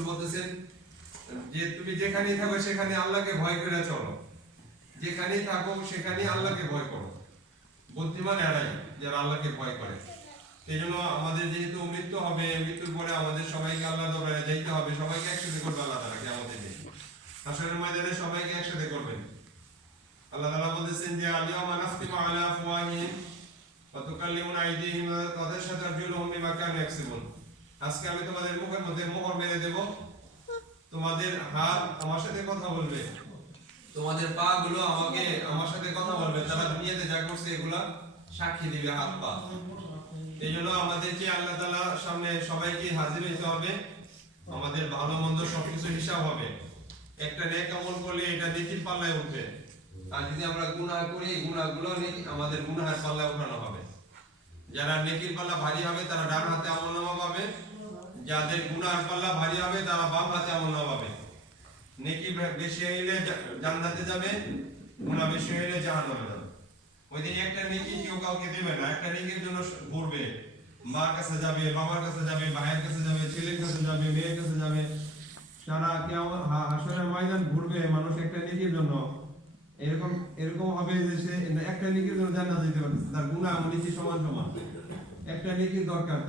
রাসূল বলতেছেন যে তুমি যেখানেই থাকো সেখানে আল্লাহকে ভয় করে চলো, যেখানেই থাকো সেখানেই আল্লাহকে ভয় করো। বুদ্ধিমান এরাই যারা আল্লাহকে ভয় করে। এই জন্য আমাদের যেহেতু মৃত্যু হবে, মৃত্যুর পরে আমাদের সবাইকে আল্লাহর দরবারে যাইতে হবে, সবাইকে একসাথে করবে আল্লাহ তাআলা কিয়ামতের দিন। হাশরের ময়দানে সবাইকে একসাথে করবেন। আল্লাহ তাআলা বলেছেন যে আল-ইয়াওমা নাখতিমু আলা আফওয়াহিহিম ওয়া তুকাল্লিমুনা আইদিহিম ওয়া তাশহাদু আরজুলুহুম বিমা কানু ইয়াকসিবুন। আজকে আমি তোমাদের মুখের মধ্যে মোহর মেরে দেব, তোমাদের হাত আমার সাথে কথা বলবে, তোমাদের পা গুলো আমার সাথে কথা বলবে। তারা দুনিয়াতে যা করছে এগুলা সাক্ষী দিবে হাত পা। এই জন্য আমাদেরকে আল্লাহ তাআলার সামনে সবাইকে হাজির হইতে হবে, আমাদের ভালো মন্দ সবকিছু হিসাব হবে। একটা নেক আমল করলে এটা নেকির পাল্লায় উঠবে, আর যদি আমরা গুনাহ করি গুনাহগুলো আমাদের গুনাহের পাল্লায় উঠানো হবে। যারা নেকির পাল্লা ভারী হবে তারা ডান হাতে আমলনামা পাবে, যাদের গুনাহের পাল্লা ভারী হবে তারা বাম হাতে আমলনামা পাবে। নেকি বেশি হইলে জান্নাতে যাবে, গুনাহ বেশি হইলে জাহান্নামে যাবে। ওই দিন একটা নেকি কেউ কাউকে দেবে না, একটা নেকির জন্য ঘুরবে, মার কাছে যাবে, বাবার কাছে যাবে, ভাইয়ের কাছে যাবে, ছেলের কাছে যাবে, মেয়ের কাছে যাবে, সারা কিয়ামত হাশরের ময়দান ঘুরবে মানুষ একটা নেকির জন্য। এরকম হবে যে সে একটা নেকির জন্য জান্নাতে যেতে পারবে, তার গুনাহ নেকি সমান সমান, একটা নেকির দরকার।